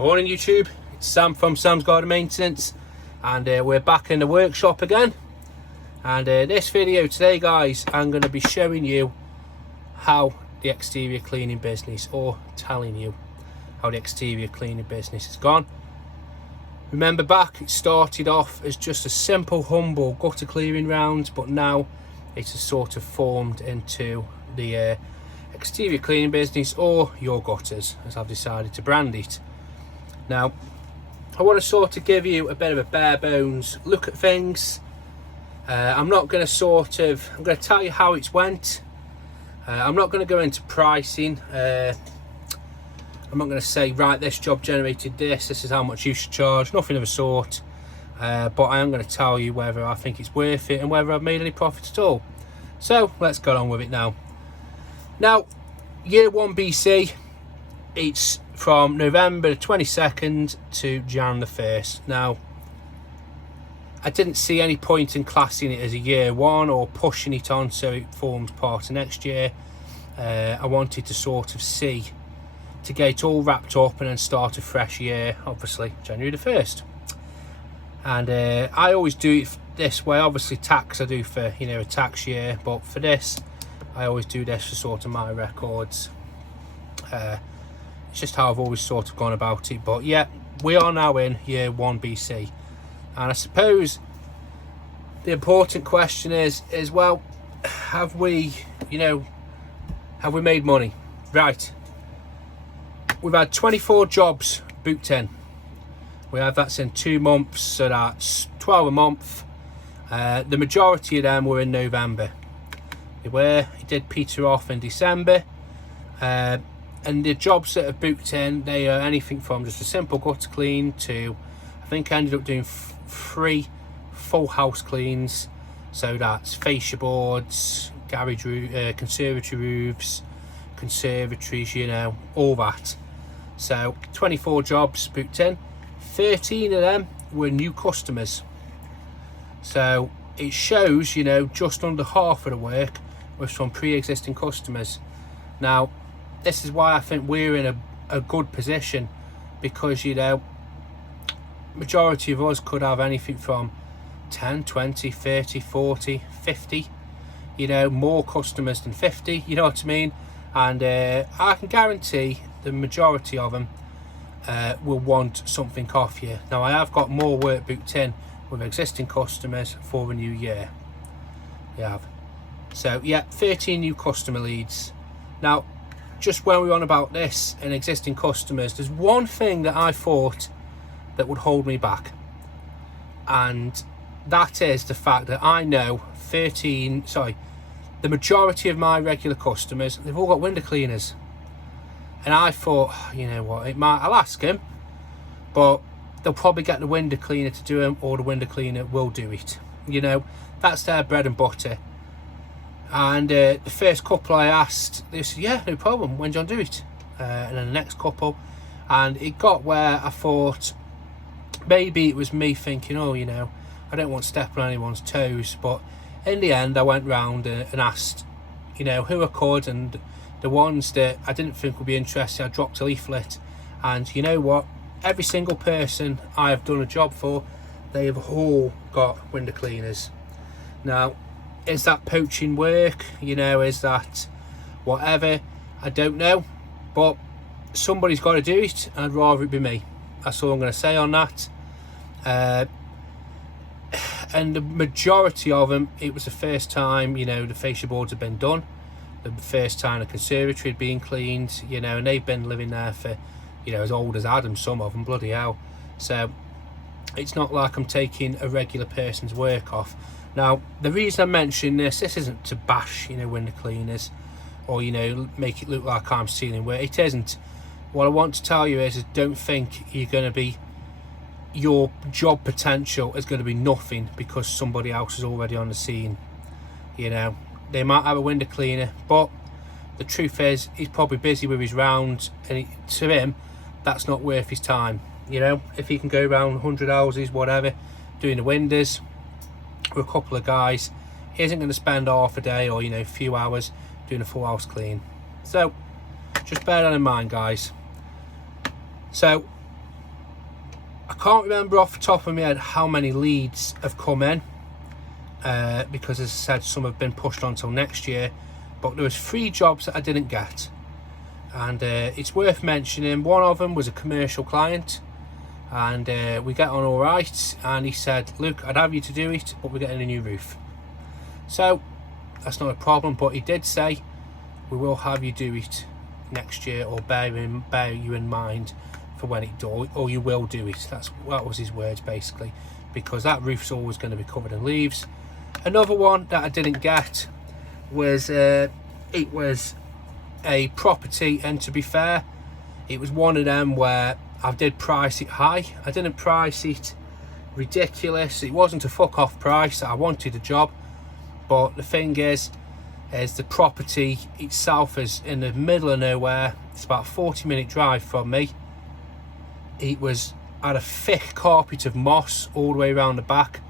Morning YouTube, it's Sam from Sam's Garden Maintenance, and we're back in the workshop again. And this video today, guys, I'm going to be showing you how the exterior cleaning business, or telling you how the exterior cleaning business has gone. Remember back, it started off as just a simple, humble gutter clearing round, but now it has sort of formed into the exterior cleaning business, or your gutters, as I've decided to brand it. Now, I want to sort of give you a bit of a bare bones look at things. I'm not going to I'm going to tell you how it's went. I'm not going to go into pricing. I'm not going to say, right, this job generated this is how much you should charge, nothing of the sort. But I am going to tell you whether I think it's worth it and whether I've made any profit at all. So let's get on with it now. Now, year 1 BC, it's from November the 22nd to Jan the 1st. Now, I didn't see any point in classing it as a year 1 or pushing it on so it forms part of next year. I wanted to sort of see, to get it all wrapped up and then start a fresh year, obviously January the 1st. And I always do it this way. Obviously tax I do for, you know, a tax year, but for this I always do this for sort of my records. It's just how I've always sort of gone about it. But yeah, we are now in year 1 BC, and I suppose the important question is well, have we made money? Right, we've had 24 jobs booked in. That's in 2 months, so that's 12 a month. The majority of them were in November. It did peter off in December. And the jobs that are booked in, they are anything from just a simple gutter clean to, I think I ended up doing 3 full house cleans. So that's fascia boards, garage conservatory roofs, conservatories, you know, all that. So 24 jobs booked in. 13 of them were new customers. So it shows, you know, just under half of the work was from pre-existing customers. Now, this is why I think we're in a good position, because, you know, majority of us could have anything from 10, 20, 30, 40, 50, you know, more customers than 50, you know what I mean? And I can guarantee the majority of them will want something off you. Now, I have got more work booked in with existing customers for the new year. You have. So yeah, 13 new customer leads. Now, just when we're on about this and existing customers, there's one thing that I thought that would hold me back, and that is the fact that I know the majority of my regular customers, they've all got window cleaners. And I thought, you know what, I'll ask them, but they'll probably get the window cleaner to do them, or the window cleaner will do it. You know, that's their bread and butter. And the first couple I asked, they said, yeah, no problem, when do you want to do it? And then the next couple, and it got where I thought maybe it was me thinking, oh, you know, I don't want to step on anyone's toes. But in the end, I went round and asked, you know, who I could, and the ones that I didn't think would be interested, I dropped a leaflet. And you know what, every single person I have done a job for, they have all got window cleaners. Now, is that poaching work? You know, is that whatever? I don't know, but somebody's got to do it, and I'd rather it be me. That's all I'm going to say on that. And the majority of them, it was the first time, you know, the fascia boards had been done, the first time the conservatory had been cleaned, you know, and they've been living there for, you know, as old as Adam, some of them, bloody hell. So it's not like I'm taking a regular person's work off. Now, the reason I'm mentioning this isn't to bash, you know, window cleaners, or, you know, make it look like I'm stealing work. It isn't. What I want to tell you is don't think your job potential is going to be nothing because somebody else is already on the scene. You know, they might have a window cleaner, but the truth is he's probably busy with his rounds, and to him, that's not worth his time. You know, if he can go around 100 houses, whatever, doing the windows with a couple of guys, he isn't going to spend half a day or, you know, a few hours doing a full house clean. So just bear that in mind, guys. So I can't remember off the top of my head how many leads have come in, because as I said, some have been pushed on till next year, but there was 3 jobs that I didn't get, and it's worth mentioning. One of them was a commercial client, and we get on all right, and he said, look, I'd have you to do it, but we're getting a new roof. So that's not a problem, but he did say, we will have you do it next year, or bear you in mind for when it does, or you will do it. That was his words basically, because that roof's always going to be covered in leaves. Another one that I didn't get was it was a property, and to be fair, it was one of them where I did price it high. I didn't price it ridiculous. It wasn't a fuck off price. I wanted a job, but the thing is the property itself is in the middle of nowhere. It's about a 40-minute drive from me. It had a thick carpet of moss all the way around the back,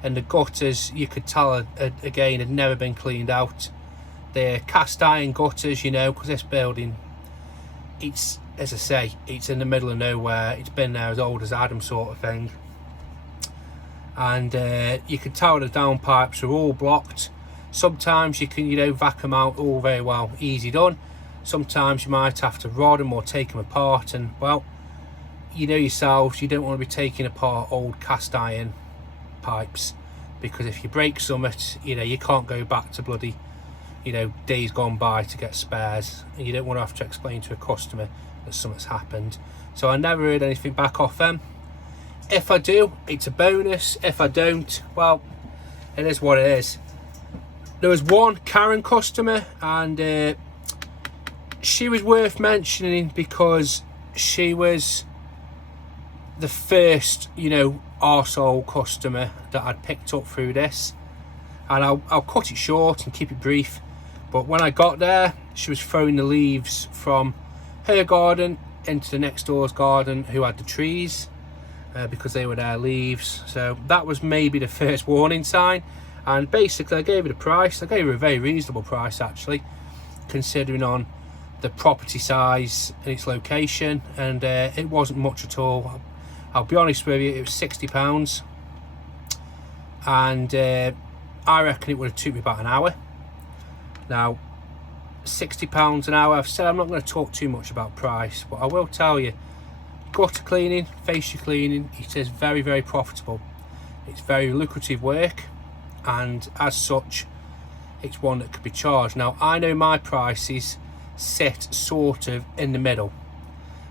and the gutters, you could tell again, had never been cleaned out. They're cast iron gutters, you know, because this building, it's, as I say, it's in the middle of nowhere. It's been there as old as Adam, sort of thing. And you could tell the downpipes are all blocked. Sometimes you can, you know, vac them out, all very well, easy done. Sometimes you might have to rod them or take them apart, and well, you know yourselves, you don't want to be taking apart old cast iron pipes, because if you break something, you know, you can't go back to bloody, you know, days gone by to get spares, and you don't want to have to explain to a customer that something's happened. So I never heard anything back off them. If I do, it's a bonus. If I don't, well, it is what it is. There was one Karen customer, and she was worth mentioning because she was the first, you know, arsehole customer that I'd picked up through this. And I'll cut it short and keep it brief. But when I got there, she was throwing the leaves from her garden into the next door's garden, who had the trees, because they were their leaves. So that was maybe the first warning sign. And basically I gave her the price. I gave her a very reasonable price actually, considering on the property size and its location, and it wasn't much at all. I'll be honest with you, it was £60, and I reckon it would have took me about an hour. Now, £60 an hour, I've said I'm not going to talk too much about price, but I will tell you, gutter cleaning, fascia cleaning, it is very, very profitable. It's very lucrative work, and as such, it's one that could be charged. Now, I know my prices sit sort of in the middle.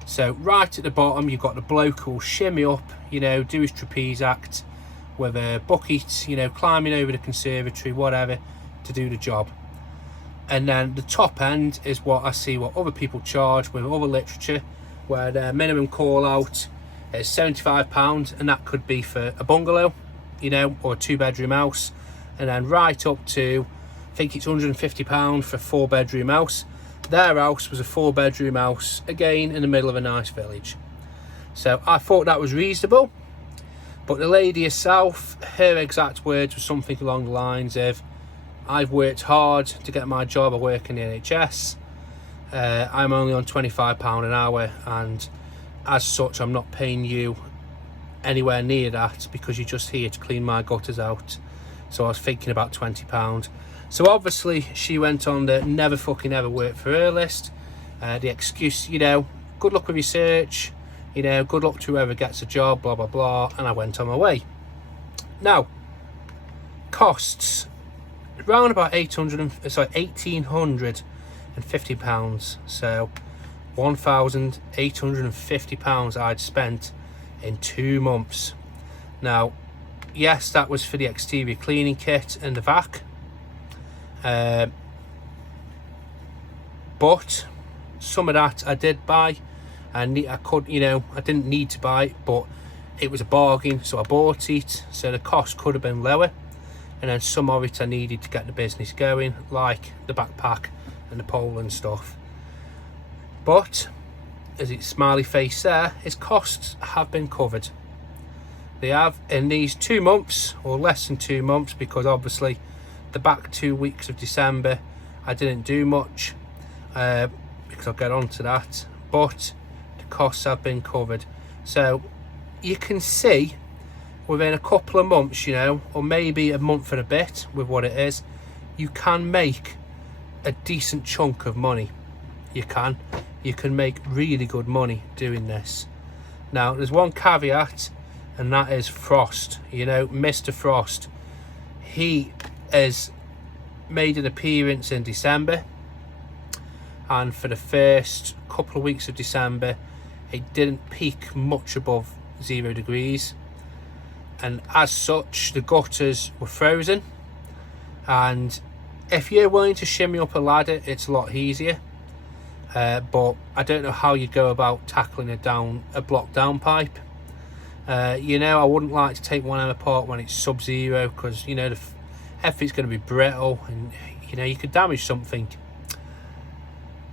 So right at the bottom, you've got the bloke who'll shimmy up, you know, do his trapeze act with a bucket, you know, climbing over the conservatory, whatever, to do the job. And then the top end is what I see what other people charge with other literature, where their minimum call out is £75, and that could be for a bungalow, you know, or a 2-bedroom house, and then right up to, I think it's £150 for a 4-bedroom house. Their house was a 4-bedroom house, again in the middle of a nice village. So I thought that was reasonable, but the lady herself, her exact words were something along the lines of, I've worked hard to get my job, I work in the NHS, I'm only on £25 an hour, and as such I'm not paying you anywhere near that, because you're just here to clean my gutters out. So I was thinking about £20. So obviously she went on the never fucking ever work for her list. The excuse, you know, good luck with your search, you know, good luck to whoever gets a job, blah blah blah, and I went on my way. Now, costs around about £1,850, so £1,850 I'd spent in 2 months. Now, yes, that was for the exterior cleaning kit and the vac. But some of that I did buy, and I could, you know, I didn't need to buy it, but it was a bargain, so I bought it. So the cost could have been lower, and then some of it I needed to get the business going, like the backpack and the pole and stuff. But as it's smiley face there, its costs have been covered. They have in these 2 months, or less than 2 months, because obviously the back 2 weeks of December I didn't do much, because I'll get on to that, but the costs have been covered. So you can see within a couple of months, you know, or maybe a month and a bit with what it is, you can make a decent chunk of money. You can make really good money doing this. Now there's one caveat, and that is frost. You know, Mr. Frost, he has made an appearance in December, and for the first couple of weeks of December it didn't peak much above 0 degrees, and as such the gutters were frozen. And if you're willing to shimmy up a ladder, it's a lot easier, but I don't know how you go about tackling a block down pipe. You know, I wouldn't like to take one of them apart when it's sub-zero, because, you know, everything's going to be brittle, and, you know, you could damage something.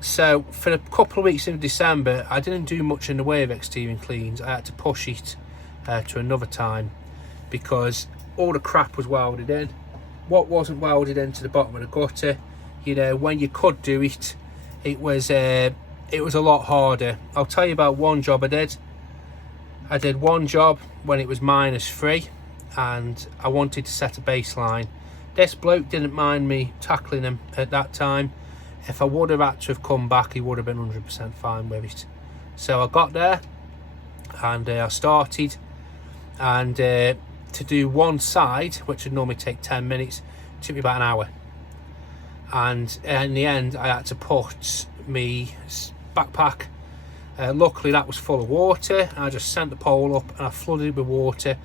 So for a couple of weeks in December, I didn't do much in the way of exterior cleans. I had to push it to another time, because all the crap was welded in. What wasn't welded into the bottom of the gutter, you know, when you could do it, it was a lot harder. I'll tell you about one job I did. I did one job when it was -3, and I wanted to set a baseline. This bloke didn't mind me tackling him at that time. If I would have had to have come back, he would have been 100% fine with it. So I got there, and I started, and to do one side, which would normally take 10 minutes, took me about an hour. And in the end, I had to put me backpack, luckily that was full of water. I just sent the pole up and I flooded it with water,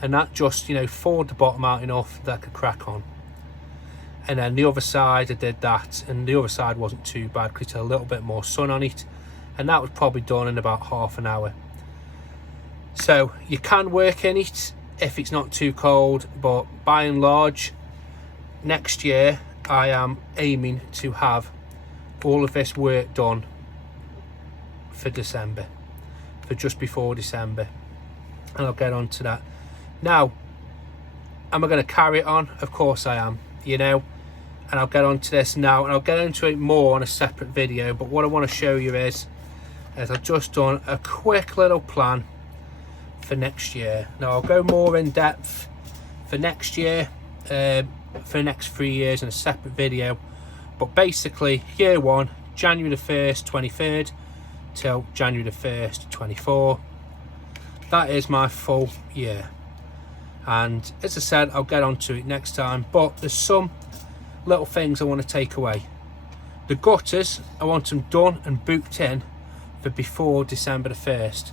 and that just, you know, thawed the bottom out enough that I could crack on. And then the other side I did that, and the other side wasn't too bad because it had a little bit more sun on it, and that was probably done in about half an hour. So you can work in it if it's not too cold, but by and large next year I am aiming to have all of this work done for December, for just before December, and I'll get on to that. Now, am I going to carry it on? Of course I am, you know, and I'll get on to this now, and I'll get into it more on a separate video. But what I want to show you is I've just done a quick little plan for next year. Now I'll go more in depth for next year, for the next 3 years in a separate video, but basically year one, January the 1st 23rd till January the 1st 24, that is my full year. And as I said, I'll get onto it next time, but there's some little things I want to take away. The gutters, I want them done and booked in for before December the 1st.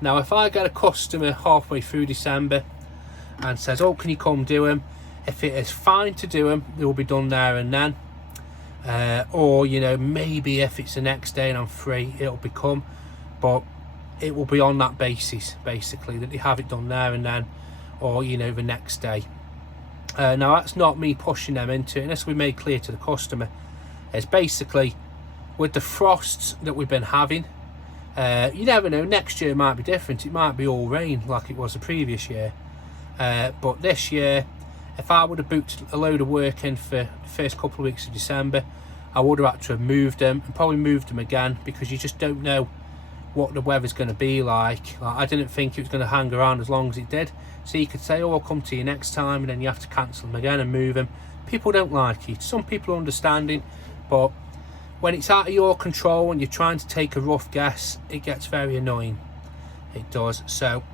Now if I get a customer halfway through December and says, oh, can you come do them, if it is fine to do them, they will be done there and then. Or, you know, maybe if it's the next day and I'm free, it'll become, but it will be on that basis, basically, that they have it done there and then, or, you know, the next day. Now that's not me pushing them into it, and this we made clear to the customer. It's basically with the frosts that we've been having, you never know, next year might be different. It might be all rain like it was the previous year, but this year, if I would have booked a load of work in for the first couple of weeks of December, I would have had to have moved them, and probably moved them again, because you just don't know what the weather's going to be like. I didn't think it was going to hang around as long as it did. So you could say, oh, I'll come to you next time, and then you have to cancel them again and move them. People don't like it. Some people are understanding, but when it's out of your control and you're trying to take a rough guess, it gets very annoying. It does. So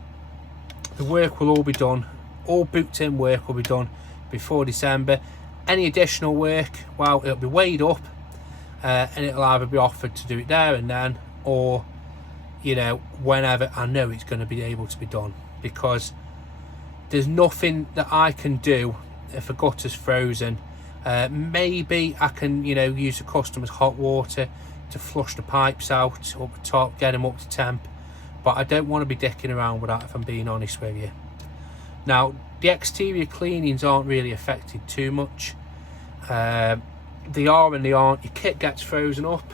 the work will all be done. All booked in work will be done before December. Any additional work, well, it'll be weighed up, and it'll either be offered to do it there and then, or, you know, whenever I know it's going to be able to be done, because there's nothing that I can do if a gutter's frozen. Maybe I can, you know, use the customer's hot water to flush the pipes out up the top, get them up to temp, but I don't want to be dicking around with that, if I'm being honest with you. Now, the exterior cleanings aren't really affected too much. They are and they aren't. Your kit gets frozen up,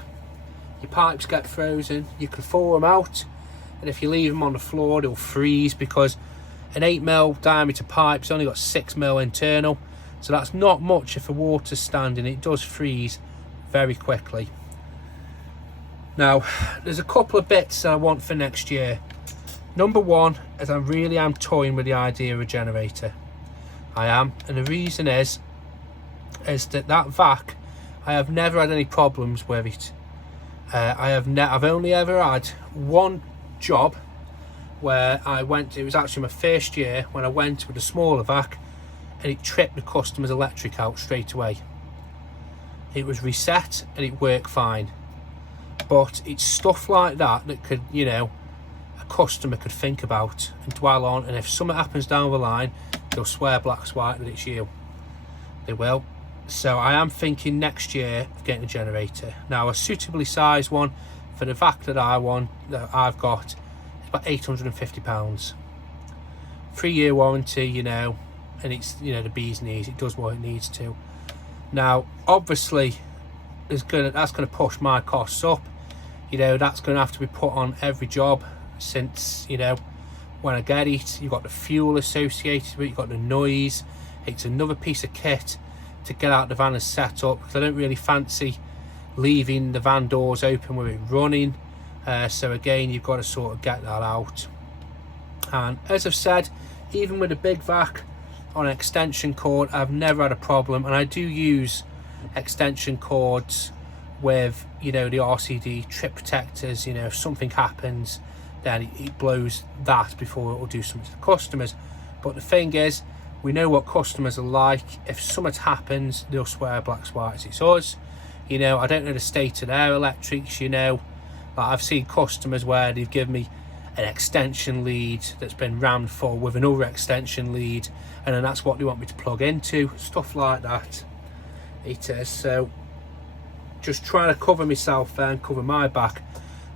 your pipes get frozen, you can thaw them out, and if you leave them on the floor, they'll freeze, because an 8mm diameter pipe's only got 6mm internal, so that's not much. If the water's standing, it does freeze very quickly. Now, there's a couple of bits that I want for next year. Number one is I really am toying with the idea of a generator. I am, and the reason is that vac, I have never had any problems with it. I've only ever had one job where I went, it was actually my first year when I went with a smaller vac and it tripped the customer's electric out straight away. It was reset and it worked fine. But it's stuff like that that could, you know, a customer could think about and dwell on, and if something happens down the line, they'll swear black as white that it's you. They will. So I am thinking next year of getting a generator. Now, a suitably sized one for the vac that I've got, is about £850. 3-year warranty, you know, and it's, you know, the bee's knees. It does what it needs to. Now, obviously, that's going to push my costs up. You know, that's going to have to be put on every job, since, you know, when I get it, you've got the fuel associated with it, you've got the noise. It's another piece of kit to get out the van and set up, because I don't really fancy leaving the van doors open with it running. So again, you've got to sort of get that out. And as I've said, even with a big vac on an extension cord, I've never had a problem. And I do use extension cords with, you know, the RCD trip protectors. You know, if something happens, then it blows that before it will do something to the customers. But the thing is, we know what customers are like. If something happens, they'll swear black as white as it's us. You know, I don't know the state of their electrics, you know. Like, I've seen customers where they've given me an extension lead that's been rammed full with another extension lead, and then that's what they want me to plug into, stuff like that. It is. So just trying to cover myself there and cover my back.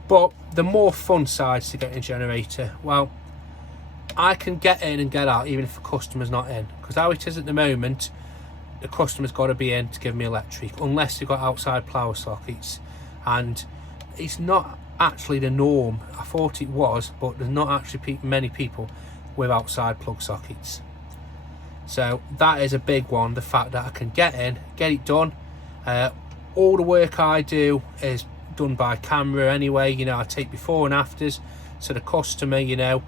But the more fun sides to getting a generator, well, I can get in and get out even if the customer's not in, because how it is at the moment, the customer's got to be in to give me electric, unless they've got outside power sockets, and it's not actually the norm. I thought it was, but there's not actually many people with outside plug sockets. So that is a big one, the fact that I can get in, get it done. All the work I do is done by camera anyway. You know, I take before and afters, so the customer, you know,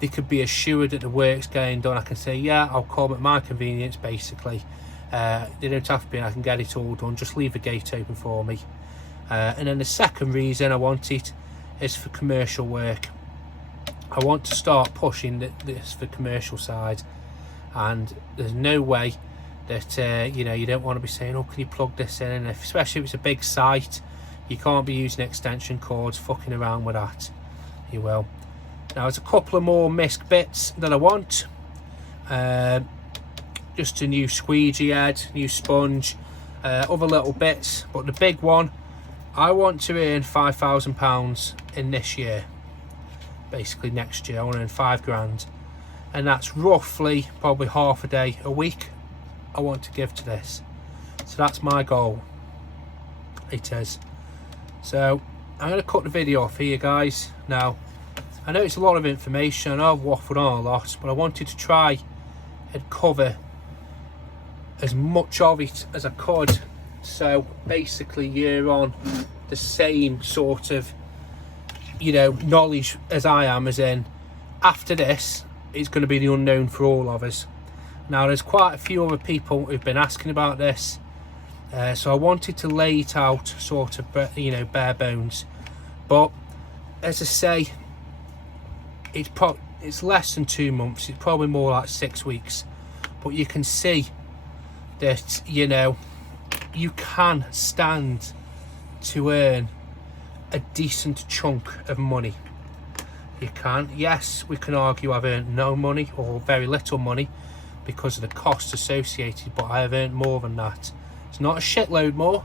they could be assured that the work's getting done. I can say, yeah, I'll come at my convenience, basically. They don't have to be, I can get it all done. Just leave the gate open for me. And then the second reason I want it is for commercial work. I want to start pushing this for commercial side, and there's no way that you know, you don't want to be saying, oh, can you plug this in? And especially if it's a big site, you can't be using extension cords fucking around with that. You will. Now, there's a couple of more misc bits that I want. Just a new squeegee head, new sponge, other little bits. But the big one, I want to earn £5,000 in this year. Basically next year, I want to earn £5,000. And that's roughly probably half a day a week I want to give to this. So that's my goal. It is. So I'm going to cut the video off here, guys. Now, I know it's a lot of information, I know I've waffled on a lot, but I wanted to try and cover as much of it as I could. So basically you're on the same sort of, you know, knowledge as I am, as in, after this, it's going to be the unknown for all of us. Now, there's quite a few other people who've been asking about this, so I wanted to lay it out sort of, you know, bare bones. But as I say, it's less than 2 months. It's probably more like 6 weeks. But you can see that, you know, you can stand to earn a decent chunk of money. You can. Yes, we can argue I've earned no money or very little money because of the costs associated, but I have earned more than that. It's not a shitload more,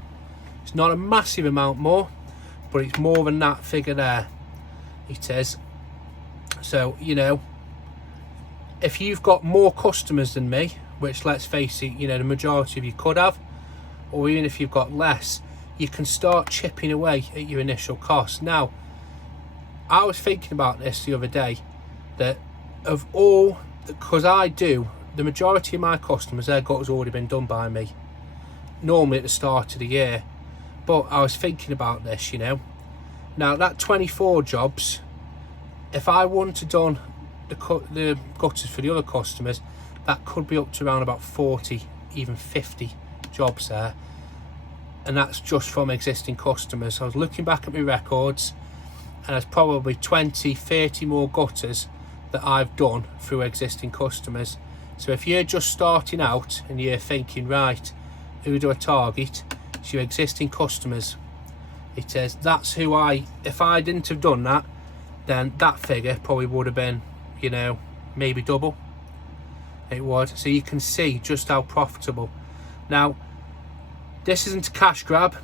it's not a massive amount more, but it's more than that figure there. It is. So, you know, if you've got more customers than me, which, let's face it, you know, the majority of you could have, or even if you've got less, you can start chipping away at your initial cost. Now, I was thinking about this the other day, that of all, because I do, the majority of my customers, their gut has already been done by me, normally at the start of the year. But I was thinking about this, you know. Now, that 24 jobs if I wouldn't have done the gutters for the other customers, that could be up to around about 40, even 50 jobs there, and that's just from existing customers. I was looking back at my records, and there's probably 20, 30 more gutters that I've done through existing customers. So if you're just starting out and you're thinking, right, who do I target? It's your existing customers. It says that's who if I didn't have done that, then that figure probably would have been, you know, maybe double. It would. So you can see just how profitable. Now, this isn't a cash grab.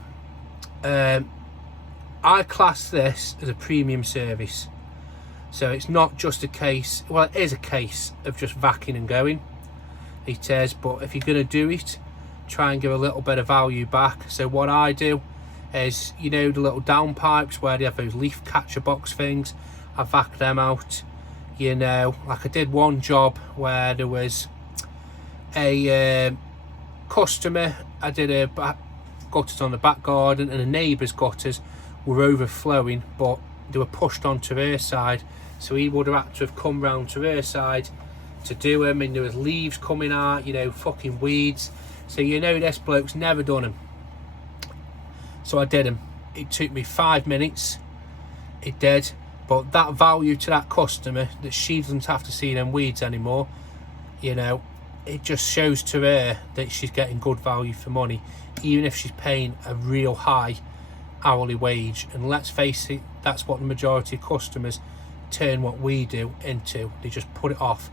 I class this as a premium service. So it's not just a case, well, it is a case of just vacuuming and going. It is, but if you're going to do it, try and give a little bit of value back. So what I do is, you know, the little downpipes where they have those leaf catcher box things, I vac them out. You know, like I did one job where there was a customer, I did a gutters on the back garden, and the neighbour's gutters were overflowing, but they were pushed onto her side, so he would have had to have come round to her side to do them, and there was leaves coming out, you know, fucking weeds. So you know this bloke's never done them. So I did them. It took me 5 minutes. It did. But that value to that customer, that she doesn't have to see them weeds anymore, you know, it just shows to her that she's getting good value for money, even if she's paying a real high hourly wage. And let's face it, that's what the majority of customers turn what we do into. They just put it off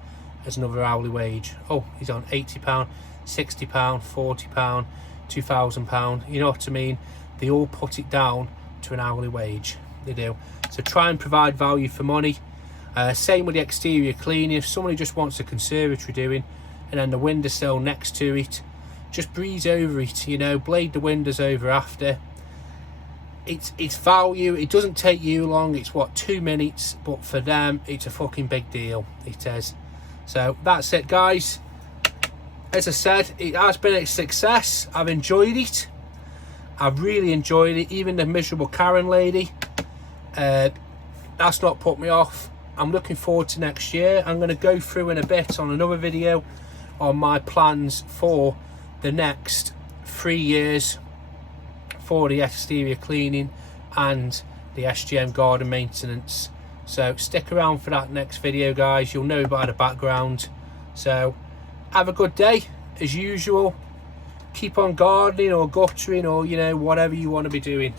as another hourly wage. Oh, he's on £80, £60, £40, £2,000, you know what I mean? They all put it down to an hourly wage. They do. So try and provide value for money. Same with the exterior cleaning. If somebody just wants a conservatory doing, and then the windowsill next to it, just breeze over it, you know, blade the windows over after. It's value. It doesn't take you long. It's what, 2 minutes, but for them it's a fucking big deal. It is. So that's it, guys. As I said, it has been a success. I've enjoyed it. I've really enjoyed it. Even the miserable Karen lady, that's not put me off. I'm looking forward to next year. I'm going to go through in a bit on another video on my plans for the next 3 years for the exterior cleaning and the SGM garden maintenance. So stick around for that next video, guys. You'll know by the background. So have a good day as usual. Keep on gardening or guttering, or, you know, whatever you want to be doing.